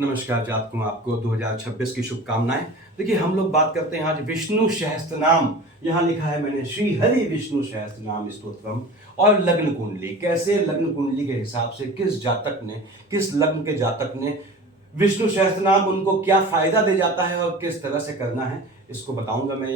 नमस्कार जातकों, आपको 2026 की शुभकामनाएं। देखिए, हम लोग बात करते हैं आज विष्णु सहस्त्रनाम। यहाँ लिखा है मैंने श्री हरि विष्णु सहस्त्रनाम स्तोत्रम और लग्न कुंडली। कैसे लग्न कुंडली के हिसाब से किस जातक ने, किस लग्न के जातक ने विष्णु सहस्त्रनाम उनको क्या फायदा दे जाता है और किस तरह से करना है, इसको बताऊंगा मैं।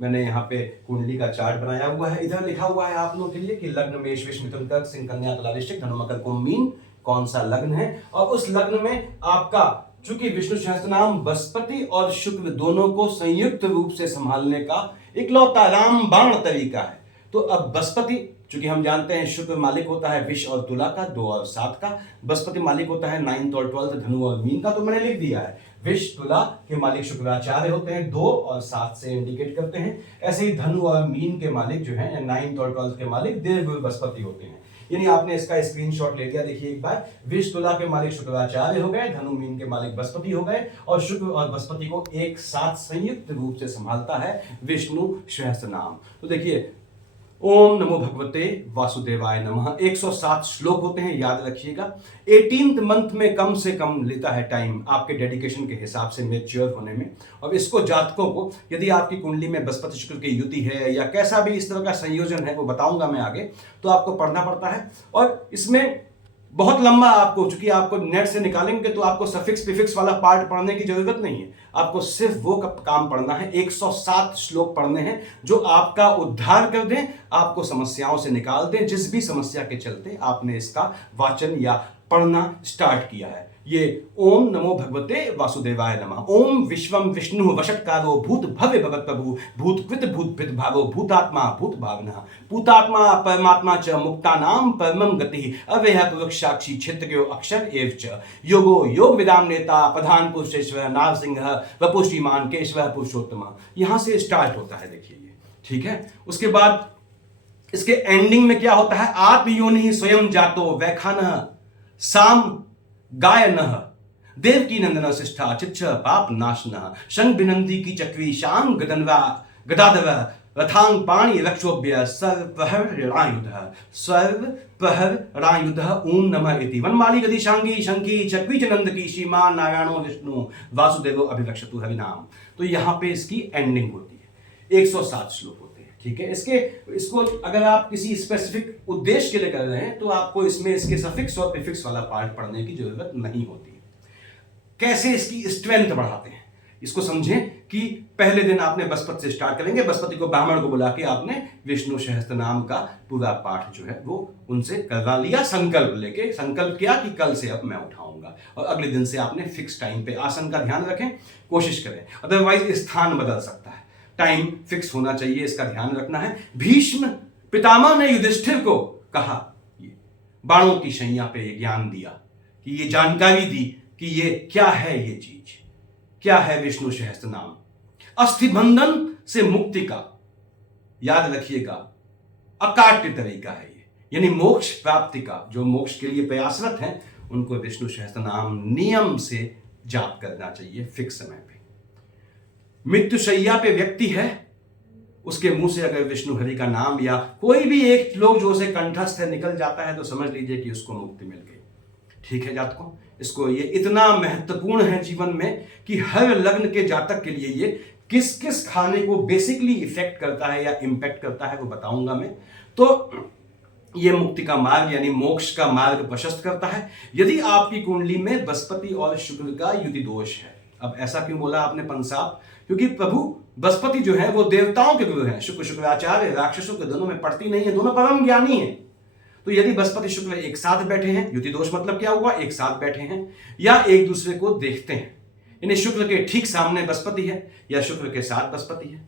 मैंने यहाँ पे कुंडली का चार्ट बनाया हुआ है। इधर लिखा हुआ है आप लोगों के लिए कि लग्न मेष, वृष, मिथुन, कर्क, सिंह, कन्या, तुला, वृश्चिक, धनु, मकर, कुंभ, मीन कौन सा लग्न है। और उस लग्न में आपका, चूंकि विष्णु सहस्त्रनाम बृहस्पति और शुक्र दोनों को संयुक्त रूप से संभालने का इकलौता रामबाण तरीका है। तो अब बृहस्पति, चूंकि हम जानते हैं शुक्र मालिक होता है विष और तुला का, 2 और 7 का। बृहस्पति मालिक होता है 9th और 12th, धनु और मीन का। तो मैंने लिख दिया है विष तुला के मालिक शुक्राचार्य होते हैं, 2 और 7 से इंडिकेट करते हैं। ऐसे ही धनु और मीन के मालिक जो है 9th और 12th के मालिक देवगुरु बृहस्पति होते हैं। यानी आपने इसका स्क्रीनशॉट ले लिया। देखिए एक बार, विष तुला के मालिक शुक्राचार्य हो गए, धनु मीन के मालिक बृहस्पति हो गए, और शुक्र और बृहस्पति को एक साथ संयुक्त रूप से संभालता है विष्णु सहस्त्रनाम। तो देखिए, ओम नमो भगवते वासुदेवाय नमः 107 श्लोक होते हैं, याद रखिएगा। 18th मंथ में कम से कम लेता है टाइम आपके डेडिकेशन के हिसाब से मैच्योर होने में। और इसको जातकों को, यदि आपकी कुंडली में बृहस्पति शुक्र की युति है या कैसा भी इस तरह का संयोजन है, वो बताऊंगा मैं आगे, तो आपको पढ़ना पड़ता है। और इसमें बहुत लंबा, आपको चूंकि आपको नेट से निकालेंगे तो आपको सफिक्स प्रीफिक्स वाला पार्ट पढ़ने की जरूरत नहीं है। आपको सिर्फ वो काम पढ़ना है, 107 श्लोक पढ़ने हैं जो आपका उद्धार कर दें, आपको समस्याओं से निकाल दें। जिस भी समस्या के चलते आपने इसका वाचन या पढ़ना स्टार्ट किया है। ये ओम नमो भगवते वासुदेवाय नमः। ओम विश्वम विष्णु वषट्कारो भूत भव्य भगत प्रभु भूतकृत भूत भिद भावो भूतात्मा भूत भावना भूतात्मा परमात्मा च मुक्तानाम परमम गति अव्यय पुरुषाक्षी क्षेत्रज्ञो अक्षर एव च योगो योग विदाम नेता प्रधान पुरुषेश्वर नारसिंह वपुश्रीमान केशव पुरुषोत्तम। यहां से स्टार्ट होता है, देखिए ये, ठीक है। उसके बाद इसके एंडिंग में क्या होता है, आत्मयोनि स्वयं जातो वैखान साम गायनः देवकी नंदन शिष्ठा चिच्छ पाप नाशनः शंख बिनंदी की चक्री शांग गदनवा गदाधर रथांग पाणी रक्षोभ्य सर्व प्रहर रायुध ओम नमः इति वनमाली गति शांगी शंकी चक्री चनंद की श्रीमान नारायणो विष्णु वासुदेवो अभिरक्षतु हरिनाम। तो यहां पे इसकी एंडिंग होती है। 107 श्लोक होते हैं, ठीक है। इसको अगर आप किसी स्पेसिफिक उद्देश्य के लिए कर रहे हैं तो आपको इसमें इसके सफिक्स और प्रीफिक्स वाला पार्ट पढ़ने की जरूरत नहीं होती। कैसे इसकी स्ट्रेंथ बढ़ाते हैं, इसको समझें कि पहले दिन आपने बृहस्पति से स्टार्ट करेंगे। बृहस्पति को, ब्राह्मण को बुला के आपने विष्णु सहस्त्रनाम का पूरा पाठ जो है वो उनसे करवा लिया। संकल्प लेके, संकल्प किया कि कल से अब मैं उठाऊंगा, और अगले दिन से आपने फिक्स टाइम पे आसन का ध्यान रखें, कोशिश करें। अदरवाइज स्थान बदल सकता है, टाइम फिक्स होना चाहिए, इसका ध्यान रखना है। भीष्म पितामह ने युधिष्ठिर को कहा, ये बाणों की शैया पे ज्ञान दिया, कि ये जानकारी दी कि ये क्या है, ये चीज क्या है विष्णु सहस्त्रनाम। अस्थिबंधन से मुक्ति का, याद रखिएगा, अकाट्य तरीका है ये, यानी मोक्ष प्राप्ति का। जो मोक्ष के लिए प्रयासरत हैं उनको विष्णु सहस्त्रनाम नियम से जाप करना चाहिए फिक्स समय पे। मृत्युशैया पे व्यक्ति है, उसके मुंह से अगर विष्णु हरि का नाम या कोई भी एक श्लोक जो उसे कंठस्थ है निकल जाता है तो समझ लीजिए कि उसको मुक्ति मिल गई, ठीक है जातकों। इसको, ये इतना महत्वपूर्ण है जीवन में कि हर लग्न के जातक के लिए ये किस किस खाने को बेसिकली इफेक्ट करता है या इंपैक्ट करता है वो बताऊंगा मैं। तो ये मुक्ति का मार्ग यानी मोक्ष का मार्ग प्रशस्त करता है। यदि आपकी कुंडली में बृहस्पति और शुक्र का युति दोष है, अब ऐसा क्यों बोला आपने पंसाब, क्योंकि प्रभु बृहस्पति जो है वो देवताओं के गुरु हैं। शुक्र शुक्राचार्य राक्षसों के दोनों में पड़ती नहीं है, दोनों परम ज्ञानी है। तो यदि बृहस्पति शुक्र एक साथ बैठे हैं, युति दोष मतलब क्या हुआ, एक साथ बैठे हैं या एक दूसरे को देखते हैं, यानी शुक्र के ठीक सामने बृहस्पति है या शुक्र के साथ बृहस्पति है,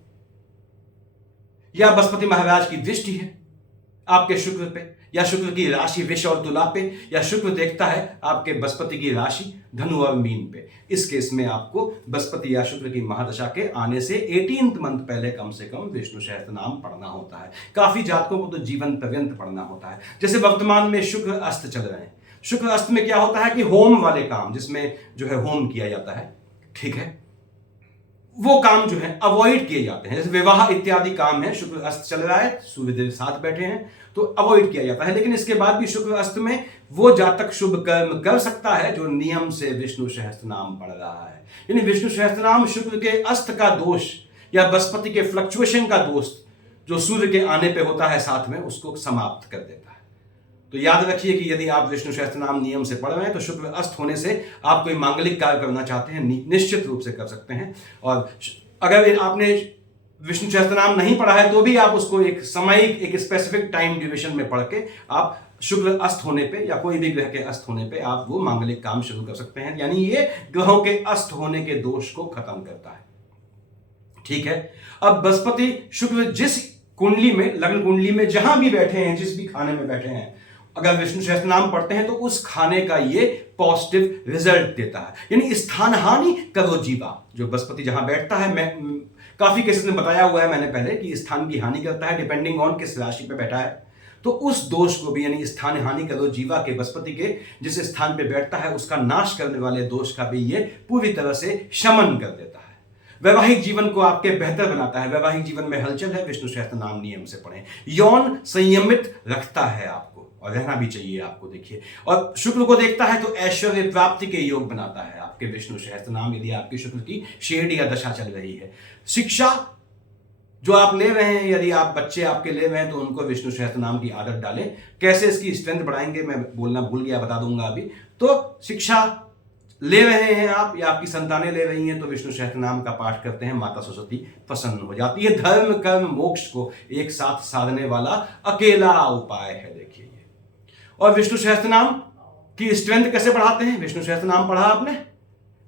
या बृहस्पति महाराज की दृष्टि है आपके शुक्र पे, या शुक्र की राशि विष और तुला पे, या शुक्र देखता है आपके बृहस्पति की राशि धनु और मीन पे। इस केस में आपको बृहस्पति या शुक्र की महादशा के आने से 18th मंथ पहले कम से कम विष्णु सहस्त्रनाम पढ़ना होता है। काफी जातकों को तो जीवन पर्यंत पढ़ना होता है। जैसे वर्तमान में शुक्र अस्त चल रहे हैं, शुक्र अस्त में क्या होता है कि होम वाले काम, जिसमें जो है होम किया जाता है, ठीक है, वो काम जो है अवॉइड किए जाते हैं। जैसे विवाह इत्यादि काम है, शुक्र अस्त चल रहा है, सूर्यदेव साथ बैठे हैं, तो अवॉइड किया जाता है। लेकिन इसके बाद भी शुक्र अस्त में वो जातक शुभ कर्म कर सकता है जो नियम से विष्णु सहस्त्र नाम पढ़ रहा है। यानी विष्णु सहस्त्र नाम शुक्र के अस्त का दोष या बृहस्पति के फ्लक्चुएशन का दोष जो सूर्य के आने पे होता है साथ में, उसको समाप्त कर देता है। तो याद रखिए कि यदि आप विष्णु सहस्त्र नाम नियम से पढ़ रहे हैं तो शुक्र अस्त होने से आप कोई मांगलिक कार्य करना चाहते हैं, निश्चित रूप से कर सकते हैं। और अगर आपने विष्णु सहस्त्र नाम नहीं पढ़ा है तो भी आप उसको एक सामयिक, एक स्पेसिफिक टाइम ड्यूरेशन में पढ़ के आप शुक्र अस्त होने पे या कोई भी ग्रह के अस्त होने पे आप वो मांगलिक काम शुरू कर सकते हैं। यानी ये ग्रहों के अस्त होने के दोष को खत्म करता है। ठीक है। अब बृहस्पति शुक्र जिस कुंडली में, लग्न कुंडली में जहां भी बैठे हैं, जिस भी खाने में बैठे हैं, अगर विष्णु सहस्त्र नाम पढ़ते हैं तो उस खाने का ये पॉजिटिव रिजल्ट देता है। यानी स्थान हानि करो जीवा, जो बृहस्पति जहां बैठता है, मैं काफी केसेस में बताया हुआ है मैंने पहले कि स्थान की हानि करता है डिपेंडिंग ऑन किस राशि पे बैठा है। तो उस दोष को भी, यानी स्थान हानि करो जीवा के बृहस्पति के जिस स्थान पे बैठता है उसका नाश करने वाले दोष का भी ये पूरी तरह से शमन कर देता है। वैवाहिक जीवन को आपके बेहतर बनाता है। वैवाहिक जीवन में हलचल है, विष्णु सहस्त्र नाम नियम से पढ़ें। यौन संयमित रखता है आपको, और रहना भी चाहिए आपको। देखिए, और शुक्र को देखता है तो ऐश्वर्य प्राप्ति के योग बनाता है आपके विष्णु सहस्त्र नाम, यदि आपकी शुक्र की शेड या दशा चल रही है। शिक्षा जो आप ले रहे हैं, यदि आप बच्चे आपके ले रहे हैं तो उनको विष्णु सहस्त्र नाम की आदत डालें। कैसे इसकी स्ट्रेंथ बढ़ाएंगे मैं बोलना भूल गया, बता दूंगा अभी। तो शिक्षा ले रहे हैं आप या आपकी संतानें ले रही हैं तो विष्णु सहस्त्र नाम का पाठ करते हैं, माता सरस्वती प्रसन्न हो जाती है। धर्म कर्म मोक्ष को एक साथ साधने वाला अकेला उपाय है, देखिए ये। और विष्णु सहस्त्र नाम की स्ट्रेंथ कैसे बढ़ाते हैं? विष्णु सहस्त्र नाम पढ़ा आपने,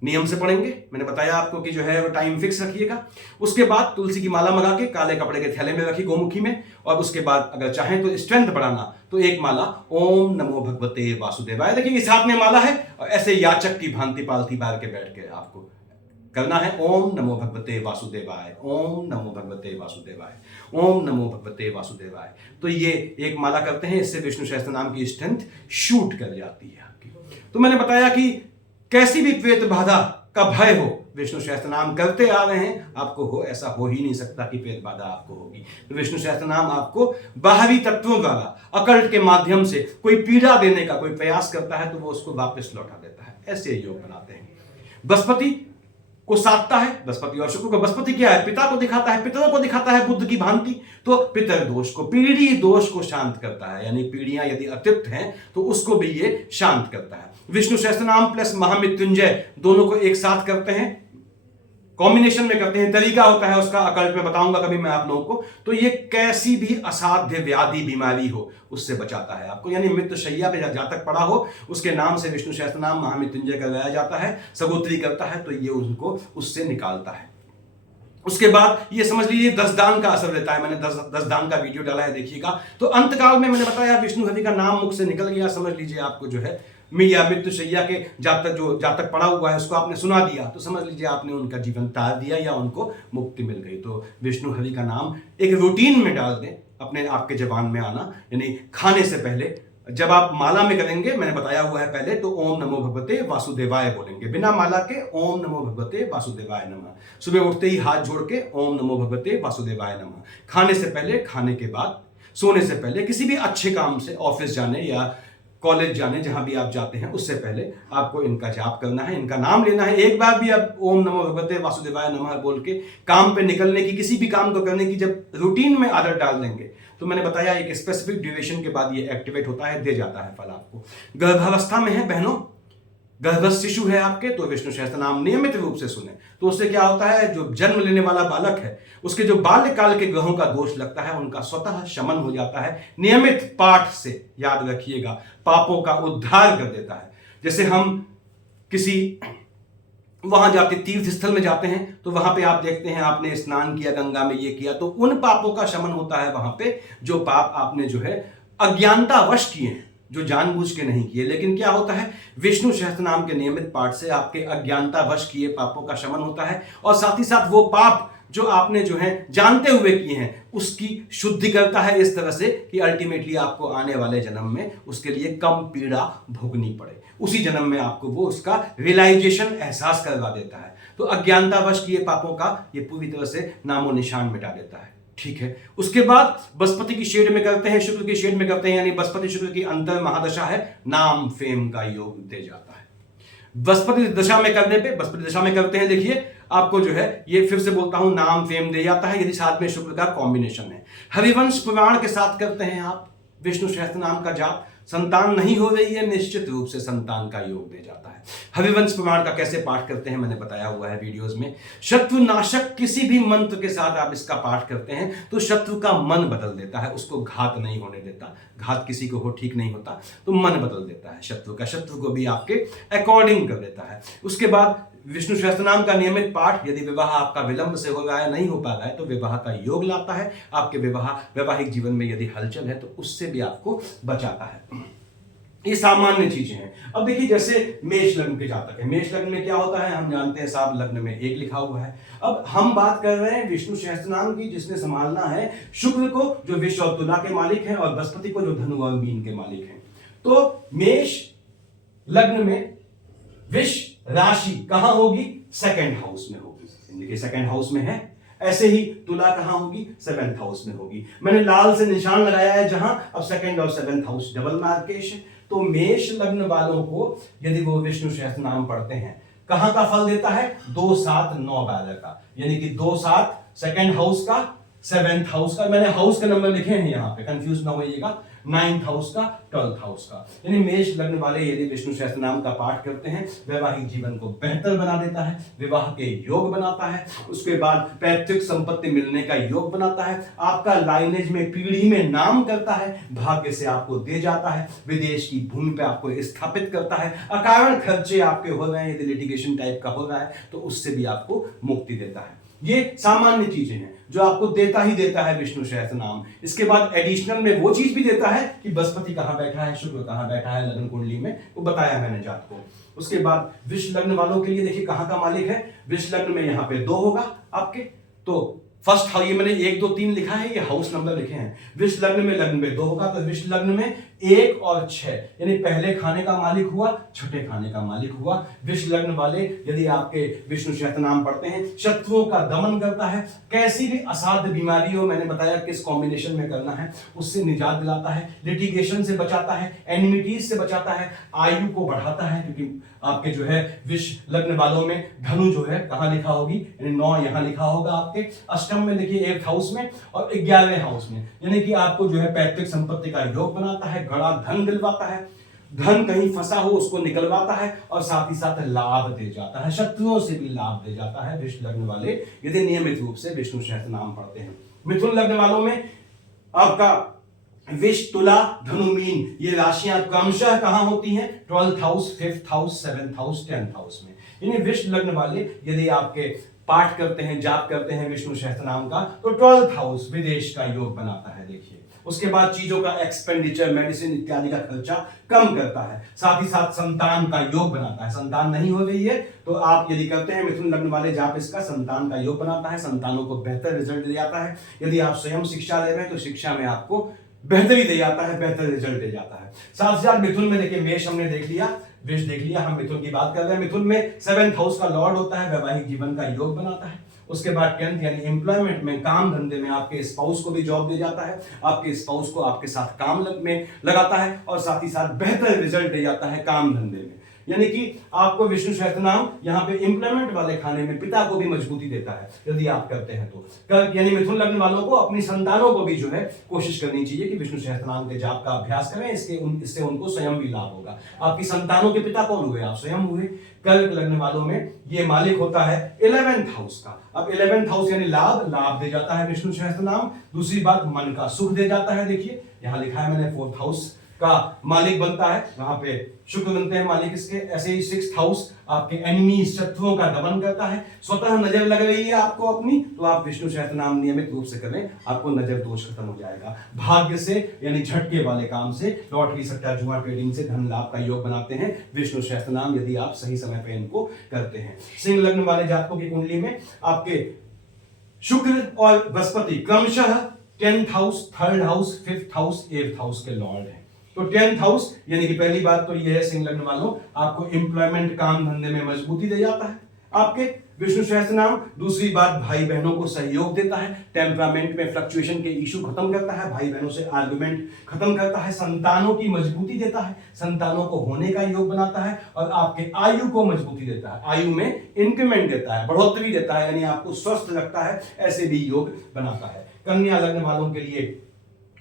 नियम से पढ़ेंगे, मैंने बताया आपको कि जो है वो टाइम फिक्स रखिएगा। उसके बाद तुलसी की माला मंगा के काले कपड़े के थैले में रखी गोमुखी में, और उसके बाद अगर चाहें तो स्ट्रेंथ बढ़ाना तो एक माला ओम नमो भगवते वासुदेवाय, देखिए इस हाथ में माला है और ऐसे याचक की भांति पालती बार के बैठ के आपको करना है। ओम नमो भगवते वासुदेवाय, ओम नमो भगवते वासुदेवाय, ओम नमो भगवते वासुदेवाय। तो ये एक माला करते हैं, इससे विष्णु सहस्त्र नाम की स्ट्रेंथ शूट कर जाती है आपकी। तो मैंने बताया कि कैसी भी प्रेत बाधा का भय हो, विष्णु सहस्त्र नाम करते आ रहे हैं, आपको हो, ऐसा हो ही नहीं सकता कि प्रेत बाधा आपको होगी। तो विष्णु सहस्त्र नाम आपको बाहरी तत्वों द्वारा, अकल्ट के माध्यम से कोई पीड़ा देने का कोई प्रयास करता है तो वो उसको वापस लौटा देता है। ऐसे योग बनाते हैं। बृहस्पति को साधता है, बृहस्पति और शुक्र को। बृहस्पति क्या है? पिता को दिखाता है, पितरों को दिखाता है बुद्ध की भांति। तो पितर दोष को, पीढ़ी दोष को शांत करता है, यानी पीढ़ियां यदि अतिरिक्त हैं तो उसको भी ये शांत करता है। विष्णु सहस्त्र नाम प्लस महामृत्युंजय दोनों को एक साथ करते हैं, कॉम्बिनेशन में करते हैं। तरीका होता है उसका, अकल्ट में बताऊंगा कभी मैं आप लोगों को। तो ये कैसी भी असाध्य व्याधि बीमारी हो उससे बचाता है आपको। यानी मृत्यु शैया पे जातक पड़ा हो, उसके नाम से विष्णु सहस्त्र नाम महामृत्युंजय करवाया जाता है, सगोत्री करता है, तो ये उनको उससे निकालता है। उसके बाद ये समझ लीजिए 10 दान का असर रहता है। मैंने 10 दान का वीडियो डाला है, देखिएगा। तो अंतकाल में मैंने बताया विष्णु हरि का नाम मुख से निकल गया, समझ लीजिए आपको जो है या मृत्यु शैया के जातक पड़ा हुआ है उसको आपने सुना दिया, तो समझ लीजिए आपने उनका जीवन तार दिया या उनको मुक्ति मिल गई। तो विष्णु हरि का नाम एक रूटीन में डाल दें, अपने आपके जबान में आना, यानी खाने से पहले जब आप माला में करेंगे, मैंने बताया हुआ है पहले, तो ओम नमो भगवते वासुदेवाय बोलेंगे। बिना माला के ओम नमो भगवते वासुदेवाय नमः। सुबह उठते ही हाथ जोड़ के ओम नमो भगवते वासुदेवाय नमः। खाने से पहले, खाने के बाद, सोने से पहले, किसी भी अच्छे काम से, ऑफिस जाने या कॉलेज जाने, जहां भी आप जाते हैं उससे पहले आपको इनका जाप करना है, इनका नाम लेना है। एक बार भी आप ओम नमो भगवते वासुदेवाय नमः बोल के काम पे निकलने की, किसी भी काम को करने की जब रूटीन में आदत डाल देंगे तो मैंने बताया एक स्पेसिफिक ड्यूरेशन के बाद ये एक्टिवेट होता है, दे जाता है फल आपको। गर्भावस्था में है बहनों, गर्भस्थ शिशु है आपके, तो विष्णु सहस्त्र नाम नियमित रूप से सुने। तो उससे क्या होता है, जो जन्म लेने वाला बालक है उसके जो बाल्यकाल के ग्रहों का दोष लगता है उनका स्वतः शमन हो जाता है। नियमित पाठ से, याद रखिएगा, पापों का उद्धार कर देता है। जैसे हम किसी वहां जाते, तीर्थ स्थल में जाते हैं तो वहां पे आप देखते हैं आपने स्नान किया, गंगा में ये किया, तो उन पापों का शमन होता है वहां पे जो पाप आपने जो है अज्ञानतावश किए हैं, जो जानबूझ के नहीं किए। लेकिन क्या होता है, विष्णु सहस्त्र नाम के नियमित पाठ से आपके अज्ञानतावश किए पापों का शमन होता है, और साथ ही साथ वो पाप जो आपने जो है जानते हुए किए हैं उसकी शुद्धि करता है इस तरह से कि अल्टीमेटली आपको आने वाले जन्म में उसके लिए कम पीड़ा भोगनी पड़े, उसी जन्म में आपको वो उसका रियलाइजेशन एहसास करवा देता है। तो अज्ञानतावश किए पापों का ये पूरी तरह से नामो निशान मिटा देता है। ठीक है, उसके बाद बृहस्पति की शेड में करते हैं, शुक्र की शेड में करते हैं, यानी बृहस्पति शुक्र की अंतर महादशा है, नाम फेम का योग दे जाता है। बृहस्पति दशा में करने पे, बृहस्पति दशा में करते हैं, देखिए आपको जो है ये फिर से बोलता हूं नाम फेम दे जाता है यदि साथ में शुक्र का कॉम्बिनेशन है। हरिवंश पुराण के साथ करते हैं आप विष्णु सहस्त्र नाम का जाप, संतान नहीं हो रही है, निश्चित रूप से संतान का योग दे जाता है। हरिवंश पुराण का कैसे पाठ करते हैं मैंने बताया हुआ है वीडियोस में। शत्रु नाशक किसी भी मंत्र के साथ आप इसका पाठ करते हैं तो शत्रु का मन बदल देता है, उसको घात नहीं होने देता। घात किसी को हो ठीक नहीं होता तो मन बदल देता है शत्रु का, शत्रु को भी आपके अकॉर्डिंग कर देता है। उसके बाद विष्णु सहस्त्र नाम का नियमित पाठ, यदि विवाह आपका विलंब से हो रहा है, नहीं हो पा रहा है, तो विवाह का योग लाता है। आपके वैवाहिक जीवन में यदि हलचल है तो उससे भी आपको बचाता है। ये सामान्य चीजें हैं। अब देखिए जैसे मेष लग्न के जातक है, मेष लग्न में क्या होता है हम जानते हैं, साहब लग्न में 1 लिखा हुआ है। अब हम बात कर रहे हैं विष्णु सहस्त्र नाम की, जिसने संभालना है शुक्र को जो विष और तुला के मालिक हैं और बृहस्पति को जो धनु और मीन के मालिक हैं। तो मेष लग्न में विष राशि कहां होगी, 2nd हाउस में होगी, देखिए 2nd हाउस में है। ऐसे ही तुला कहां होगी, 7th हाउस में होगी। मैंने लाल से निशान लगाया है जहां, अब 2nd और 7th हाउस डबल मार्केश है। तो मेष लग्न वालों को यदि वो विष्णु सहस्त्र नाम पढ़ते हैं, कहां का फल देता है, 2 7 9 12 का, यानी कि 2 7 2nd हाउस का, 7th हाउस का, मैंने हाउस का नंबर लिखे हैं यहां पे, कंफ्यूज ना होइएगा, 9th हाउस का, 12th हाउस का। यानी मेष लग्न वाले यदि विष्णु सहस्त्र नाम का पाठ करते हैं, वैवाहिक जीवन को बेहतर बना देता है, विवाह के योग बनाता है, उसके बाद पैतृक संपत्ति मिलने का योग बनाता है, आपका लाइनेज में पीढ़ी में नाम करता है, भाग्य से आपको दे जाता है, विदेश की भूमि पे आपको स्थापित करता है, अकारण खर्चे आपके हो रहे हैं, यदि लिटिगेशन टाइप का हो रहा है तो उससे भी आपको मुक्ति देता है। ये सामान्य चीजें हैं जो आपको देता ही देता है विष्णु सहस्त्र नाम। इसके बाद एडिशनल में वो चीज भी देता है कि बृहस्पति कहां बैठा है, शुक्र कहां बैठा है लग्न कुंडली में, वो बताया मैंने जात को। उसके बाद विष लग्न वालों के लिए देखिए कहां का मालिक है, विष लग्न में यहां पे 2 होगा आपके, तो फर्स्ट हाउस, ये मैंने 1 2 3 लिखा है, ये हाउस नंबर लिखे हैं। विष लग्न में 2 होगा, तो विष लग्न में 1 और 6, यानी पहले खाने का मालिक हुआ, छठे खाने का मालिक हुआ। विष लग्न वाले यदि आपके विष्णु सहस्त्र नाम पढ़ते हैं, शत्रुओं का दमन करता है, कैसी भी असाध्य बीमारी हो, मैंने बताया किस कॉम्बिनेशन में करना है, उससे निजात दिलाता है, लिटिगेशन से बचाता है, एनिमिटीज से बचाता है, आयु को बढ़ाता है, क्योंकि आपके जो है विष लग्न वालों में धनु जो है कहां लिखा होगी, यानी 9 यहां लिखा होगा आपके, अष्टम में देखिए 8th हाउस में और 11वें हाउस में, यानी कि आपको जो है पैतृक संपत्ति का योग बनाता है, बड़ा धन दिलवाता है, धन कहीं फंसा हो उसको निकलवाता है, और साथ ही साथ लाभ दे जाता है, शत्रुओं से भी लाभ दे जाता है विष लग्न वाले यदि नियमित रूप से विष्णु सहस्त्र नाम पढ़ते हैं। मिथुन लग्न वालों में आपका विष तुला धनु मीन ये राशियां क्रमशः कहां होती हैं, 12th house, 5th house, 7th house, 10th house में। यानी विष लग्न वाले यदि आपके पाठ करते हैं, जाप करते हैं विष्णु सहस्त्र नाम का, तो 12th हाउस विदेश का योग बनाता है। देखिए उसके बाद चीजों का एक्सपेंडिचर, मेडिसिन इत्यादि का खर्चा कम करता है, साथ ही साथ संतान का योग बनाता है। संतान नहीं हो रही है तो आप यदि करते हैं मिथुन लग्न वाले जाप, इसका संतान का योग बनाता है, संतानों को बेहतर रिजल्ट दे जाता है। यदि आप स्वयं शिक्षा ले रहे हैं तो शिक्षा में आपको बेहतरी दे जाता है, बेहतर रिजल्ट दे जाता है। साथ ही साथ मिथुन में देखिए मेष हमने देख लिया, वृष देख लिया, हम मिथुन की बात कर रहे हैं। मिथुन में 7th हाउस का लॉर्ड होता है, वैवाहिक जीवन का योग बनाता है। उसके बाद 10th यानी एम्प्लॉयमेंट में, काम धंधे में आपके स्पाउस को भी जॉब दे जाता है, आपके स्पाउस को आपके साथ काम में लगाता है, और साथ ही साथ बेहतर रिजल्ट दे जाता है काम धंधे में। यानी कि आपको विष्णु सहस्त्र नाम यहाँ पे इंप्लॉयमेंट वाले खाने में पिता को भी मजबूती देता है यदि आप करते हैं तो। यानी मिथुन लग्न वालों को अपनी संतानों को भी जो है कोशिश करनी चाहिए कि विष्णु सहस्त्र नाम के जाप का अभ्यास करें, इससे उनको स्वयं भी लाभ होगा। आपकी संतानों के पिता कौन हुए, आप स्वयं हुए। कर्क लग्न वालों में ये मालिक होता है 11th हाउस का। अब 11th हाउस यानी लाभ दे जाता है विष्णु सहस्त्र नाम। दूसरी बात, मन का सुख दे जाता है। देखिए यहां लिखा है मैंने 4th हाउस का मालिक बनता है, वहां पे शुक्र बनते हैं मालिक इसके। ऐसे ही 6th हाउस आपके एनिमी शत्रुओं का दमन करता है। स्वतः नजर लग रही है आपको अपनी, तो आप विष्णु सहस्त्र नाम नियमित रूप से करें, आपको नजर दोष खत्म हो जाएगा। भाग्य से यानी झटके वाले काम से, लॉटरी सट्टा जुआ ट्रेडिंग से धन लाभ का योग बनाते हैं विष्णु सहस्त्र नाम यदि आप सही समय पे इनको करते हैं। सिंह लग्न वाले जातकों की कुंडली में आपके शुक्र और बृहस्पति क्रमशः 10th house, 3rd house, 5th house, 8th house के लॉर्ड हैं। तो 10th हाउस यानी कि पहली बात तो यह है सिंह लग्न वालों, आपको एम्प्लॉयमेंट काम धंधे में मजबूती दे जाता है आपके विष्णु सहस्त्र नाम। दूसरी बात भाई बहनों को सहयोग देता है, टेम्परामेंट में फ्लक्चुएशन के इशू खत्म करता है, भाई बहनों से आर्गुमेंट खत्म करता है, संतानों की मजबूती देता है, संतानों को होने का योग बनाता है और आपके आयु को मजबूती देता है, आयु में इंक्रीमेंट देता है, बढ़ोतरी देता है, यानी आपको स्वस्थ रखता है, ऐसे भी योग बनाता है। कन्या लग्न वालों के लिए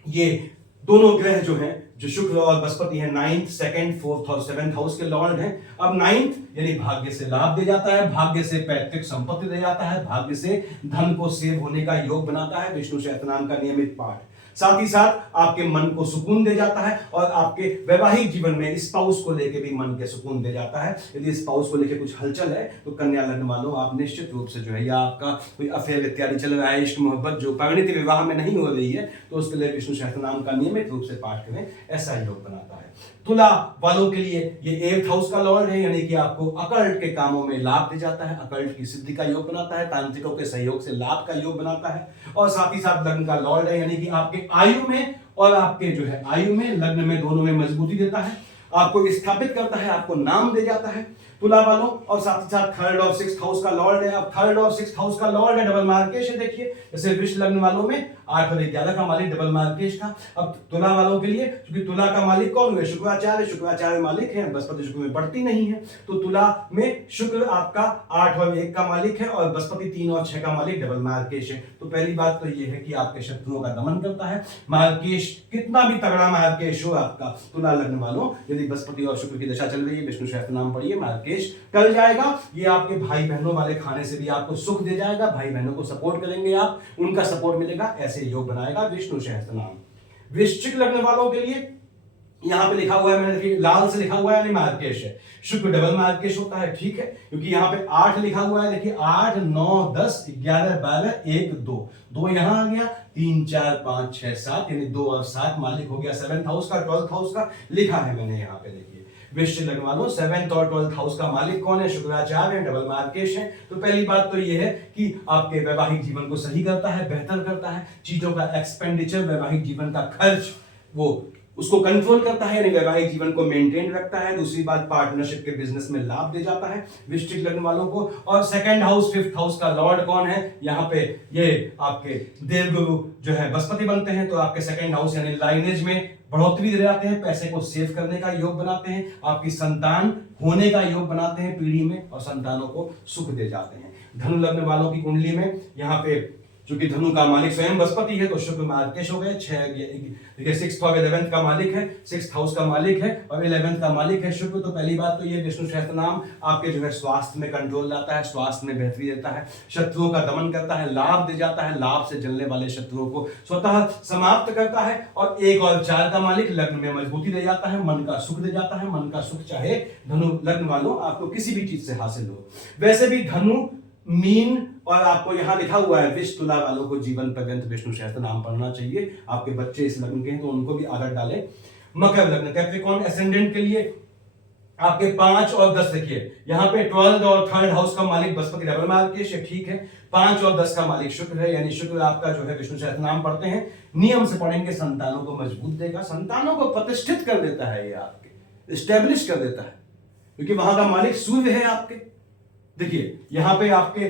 ये दोनों ग्रह जो हैं, जो शुक्र और बृहस्पति हैं, 9th, 2nd, 4th और 7th हाउस के लॉर्ड हैं। अब 9th यानी भाग्य से लाभ दे जाता है, भाग्य से पैतृक संपत्ति दे जाता है, भाग्य से धन को सेव होने का योग बनाता है विष्णु सहस्त्रनाम का नियमित पाठ। साथ ही साथ आपके मन को सुकून दे जाता है और आपके वैवाहिक जीवन में स्पाउस को लेकर भी मन के सुकून दे जाता है। यदि स्पाउस को लेकर कुछ हलचल है तो कन्या लग्न वालों आप निश्चित रूप से जो है, या आपका कोई अफेयर इत्यादि चल रहा है, इश्क मोहब्बत जो परिणीति विवाह में नहीं हो रही है, तो उसके लिए विष्णु सहस्त्रनाम का नियमित रूप से पाठ करें, ऐसा योग बनाता है। तुला वालों के लिए ये 8th हाउस का लॉर्ड है, यानी कि आपको अकल्ट के कामों में लाभ दे जाता है, अकल्ट की सिद्धि का योग बनाता है, तांत्रिकों के सहयोग से लाभ का योग बनाता है और साथ ही साथ लग्न का लॉर्ड है, यानी कि आपके आयु में और आपके जो है आयु में, लग्न में, दोनों में मजबूती देता है, आपको स्थापित करता है, आपको नाम दे जाता है तुला वालों। और साथ ही साथ 3rd और 6th हाउस का लॉर्ड है। अब 3rd और 6th हाउस का लॉर्ड है, डबल मार्केश है। देखिए जैसे वृष लग्न वालों में 8 और 11 का मालिक डबल मार्केश था। अब तुला वालों के लिए, क्योंकि तुला का मालिक कौन हुए? शुक्राचार्य, शुक्राचार्य मालिक है, बृहस्पति शुक्र में पड़ती नहीं है, तो तुला में शुक्र आपका 8 और 1 का मालिक है और बृहस्पति 3 और 6 का मालिक डबल मार्केश है। तो पहली बात तो यह है कि आपके शत्रुओं का दमन करता है। मार्केश कितना भी तगड़ा मार्केश हो आपका, तुला लग्न वालों, यदि बृहस्पति और शुक्र की दशा चल रही है, विष्णु सहस्त्र नाम पढ़िए, मार्केश टल जाएगा। ये आपके भाई बहनों वाले खाने से भी आपको सुख दे जाएगा, भाई बहनों को सपोर्ट करेंगे आप, उनका सपोर्ट मिलेगा, ऐसे योग बनाएगा विष्णु सहस्त्र नाम। वृश्चिक लग्न वालों के लिए यहां पे लिखा हुआ है, मैंने देखिए लाल से लिखा हुआ है, यानी मार्केश है। शुक्र डबल मार्केश होता है, ठीक है, क्योंकि यहाँ पे 8 लिखा हुआ है। देखिए 8, 9, 10, 11, 12, 1, 2 यहां आ गया, 3, 4, 5, 6, 7 यानी 2 और 7 मालिक हो गया 7th हाउस का, 12th हाउस का लिखा है मैंने यहाँ पे। देखिए वृश्चिक लग्न वालों 7th और 12th हाउस का मालिक कौन है? शुक्राचार्य है, डबल मार्केश है। तो पहली बात तो ये है कि आपके वैवाहिक जीवन को सही करता है, बेहतर करता है, चीजों का एक्सपेंडिचर, वैवाहिक जीवन का खर्च वो उसको कंट्रोल करता है, यानी वैवाहिक जीवन को मेंटेन रखता है। दूसरी बात पार्टनरशिप के बिजनेस में लाभ दे जाता है वृश्चिक लग्न वालों को। और 2nd हाउस 5th हाउस का लॉर्ड कौन है? यहाँ पे ये आपके देवगुरु जो है बृहस्पति बनते हैं, तो आपके 2nd हाउस यानी लाइनेज में बढ़ोतरी दे जाते हैं, पैसे को सेव करने का योग बनाते हैं, आपकी संतान होने का योग बनाते हैं पीढ़ी में, और संतानों को सुख दे जाते हैं। धनु लग्न वालों की कुंडली में यहाँ पे क्योंकि धनु का मालिक स्वयं बृहस्पति है, तो शुक्र मार्केश हो गए। 6th और 11th का मालिक है, 6th हाउस का मालिक है और 11th का मालिक है शुक्र। तो पहली बात तो ये विष्णु सहस्त्र नाम आपके जो है स्वास्थ्य में कंट्रोल लाता है, स्वास्थ्य में बेहतरी देता है, शत्रुओं का दमन करता है, लाभ दे जाता है, लाभ से जलने वाले शत्रुओं को स्वतः समाप्त करता है। और 1 और 4 का मालिक लग्न में मजबूती दे जाता है, मन का सुख दे जाता है। मन का सुख चाहे धनु लग्न वालों आपको किसी भी चीज से हासिल हो। वैसे भी धनु, मीन और आपको यहां लिखा हुआ है विष तुला वालों को जीवन पर्यंत विष्णु सहस्त्र नाम पढ़ना चाहिए। आपके बच्चे इस लग्न के हैं तो उनको भी आदत डालें। मकर लग्न कैप्रिकॉर्न एसेंडेंट के लिए आपके 5 और 10 देखिए, यहाँ पे 12th और 3rd हाउस का मालिक बृहस्पति डबल मार्केश है, ठीक है। 5 और 10 का मालिक शुक्र है, यानी शुक्र आपका जो है विष्णु सहस्त्र नाम पढ़ते हैं, नियम से पढ़ेंगे, संतानों को मजबूत देगा, संतानों को प्रतिष्ठित कर देता है, ये आपके स्टैब्लिश कर देता है, क्योंकि वहां का मालिक सूर्य है आपके। देखिए यहां पे आपके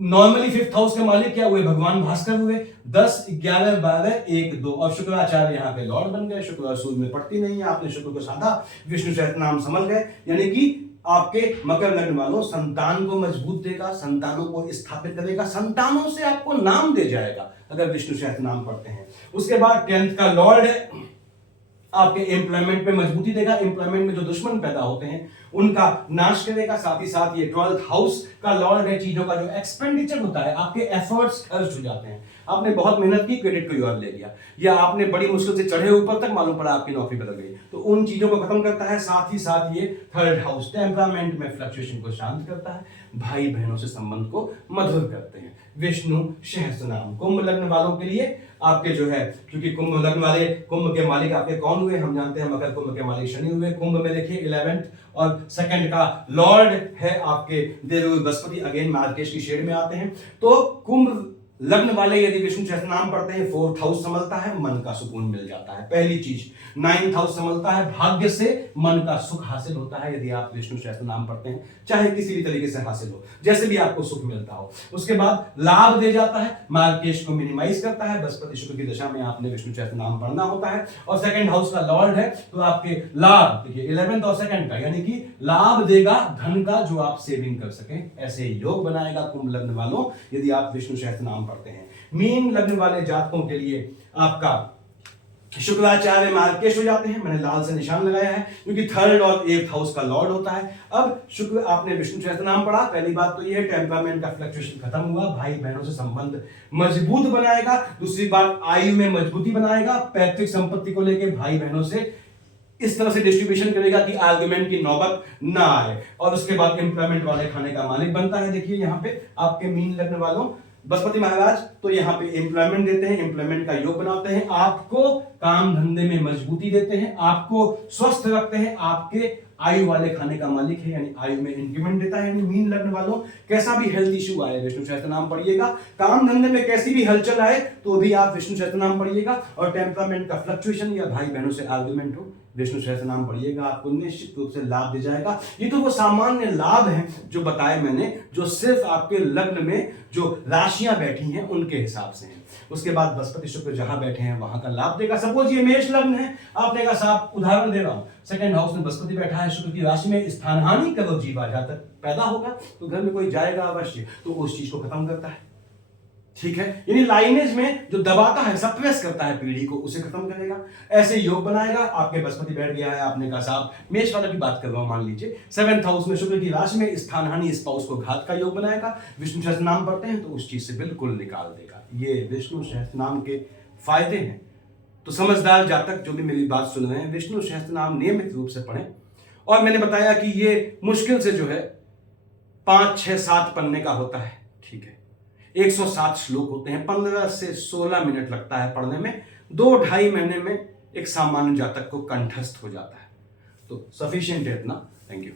नॉर्मली 5th हाउस के मालिक क्या हुए? भगवान भास्कर हुए, 10, 11, 12, 1, 2 और शुक्राचार्य यहाँ पे लॉर्ड बन गए। शुक्र सूर्य में पड़ती नहीं है, आपने शुक्र को साधा, विष्णु सहस्त्र नाम समझ गए। यानी कि आपके मकर लग्न वालों संतान को मजबूत देगा, संतानों को स्थापित करेगा, संतानों से आपको नाम दे जाएगा अगर विष्णु सहस्त्र नाम पढ़ते हैं। उसके बाद 10th का लॉर्ड है, आपके एम्प्लॉयमेंट में मजबूती देगा, एम्प्लॉयमेंट में जो दुश्मन पैदा होते हैं उनका नाश करेगा। साथ ही साथ ये 12th हाउस का लॉर्ड है, चीजों का जो एक्सपेंडिचर होता है, आपके एफर्ट्स खर्च हो जाते हैं, आपने बहुत मेहनत की, क्रेडिट कोई और ले लिया, या आपने बड़ी मुश्किल से चढ़े ऊपर तक, मालूम पड़ा आपकी नौकरी बदल गई, तो उन चीजों को खत्म करता है। साथ ही साथ ये 3rd हाउस टेम्परामेंट में फ्लक्चुएशन को शांत करता है, भाई बहनों से संबंध को मधुर करते हैं विष्णु सहस्त्र नाम। कुंभ लग्न वालों के लिए आपके जो है, क्योंकि कुंभ लग्न वाले, कुंभ के मालिक आपके कौन हुए? हम जानते हैं मकर कुंभ के मालिक शनि हुए। कुंभ में देखिए 11th और सेकंड का लॉर्ड है आपके देव बृहस्पति, अगेन मार्केश की शेड में आते हैं। तो कुंभ लग्न वाले यदि विष्णु सहस्त्र नाम पढ़ते हैं, 4th हाउस संभलता है, मन का सुकून मिल जाता है। पहली चीज 9th हाउस संभलता है, भाग्य से मन का सुख हासिल होता है यदि आप विष्णु सहस्त्र नाम पढ़ते हैं, चाहे किसी भी तरीके से हासिल हो, जैसे भी आपको सुख मिलता हो। उसके बाद लाभ दे जाता है, मार्केश को मिनिमाइज करता है, बृहस्पति शुक्र की दशा में आपने विष्णु सहस्त्र नाम पढ़ना होता है। और सेकंड हाउस का लॉर्ड है, तो आपके लाभ देखिए 11th और सेकंड का, यानी कि लाभ देगा धन का जो आप सेविंग कर सकें, ऐसे योग बनाएगा कुंभ लग्न वालों यदि आप विष्णु सहस्त्र नाम पढ़ते हैं। मीन लग्न वाले जातकों के लिए आपका शुक्राचार्य मार्केश हो जाते हैं, मैंने लाल से निशान लगाया है क्योंकि 3rd और 8th हाउस का लॉर्ड होता है। अब शुक्र, आपने विष्णु सहस्त्र नाम पढ़ा, पहली बात तो ये टेम्परामेंट का फ्लक्चुएशन खत्म हुआ, भाई बहनों से संबंध मजबूत बनाएगा। दूसरी बात, आयु में मजबूती बनाएगा, पैतृक संपत्ति को लेकर भाई बहनों से इस तरह से डिस्ट्रीब्यूशन करेगा कि आर्गुमेंट की नौबत ना आए। और उसके बाद एम्प्लॉयमेंट वाले खाने का मालिक बनता है। देखिए यहाँ पे आपके मीन लग्न वालों बृहस्पति महाराज तो यहाँ पे एम्प्लॉयमेंट देते हैं, एम्प्लॉयमेंट का योग बनाते हैं, आपको काम धंधे में मजबूती देते हैं, आपको स्वस्थ रखते हैं, आपके आयु वाले खाने का मालिक है, यानी आयु में इंक्रीमेंट देता है। यानी मीन लग्न वालों कैसा भी हेल्थ इश्यू आए विष्णु सहस्त्र नाम पढ़िएगा, काम धंधे में कैसी भी हलचल आए तो भी आप विष्णु सहस्त्र नाम पढ़िएगा। और टेम्परामेंट का फ्लक्चुएशन या भाई बहनों से आर्गुमेंट हो, विष्णु सहस्त्र नाम पढ़िएगा, आपको निश्चित रूप से लाभ दे जाएगा। ये तो वो सामान्य लाभ हैं जो बताए मैंने, जो सिर्फ आपके लग्न में जो राशियां बैठी हैं उनके हिसाब से हैं। उसके बाद बृहस्पति शुक्र जहां बैठे हैं वहां का लाभ देगा। सपोज ये मेष लग्न है, आपने कहा साहब उदाहरण दे रहा हूं, सेकंड हाउस में बृहस्पति बैठा है शुक्र की राशि में, स्थान हानि करो जीवा जातक पैदा होगा तो घर में कोई जाएगा अवश्य, तो उस चीज को खत्म करता है, ठीक है। यानी लाइनेज में जो दबाता है, सप्रेस करता है पीढ़ी को, उसे खत्म करेगा, ऐसे योग बनाएगा। आपके बृहस्पति बैठ गया है, आपने कहा साहब मेष वाला की बात कर रहा हूं, मान लीजिए 7th हाउस में शुक्र की राशि में स्थान हानि स्पाउस को घात का योग बनाएगा। विष्णु सहस्त्र नाम पढ़ते हैं तो उस चीज से बिल्कुल निकाल देगा। ये विष्णु सहस्त्र नाम के फायदे हैं। तो समझदार जातक जो भी मेरी बात सुन रहे हैं, विष्णु सहस्त्र नाम नियमित रूप से पढ़ें। और मैंने बताया कि ये मुश्किल से जो है 5, 6, 7 पन्ने का होता है, ठीक है। 107 श्लोक होते हैं, 15 से 16 मिनट लगता है पढ़ने में, 2-2.5 महीने में एक सामान्य जातक को कंठस्थ हो जाता है। तो सफिशिएंट है इतना। Thank you.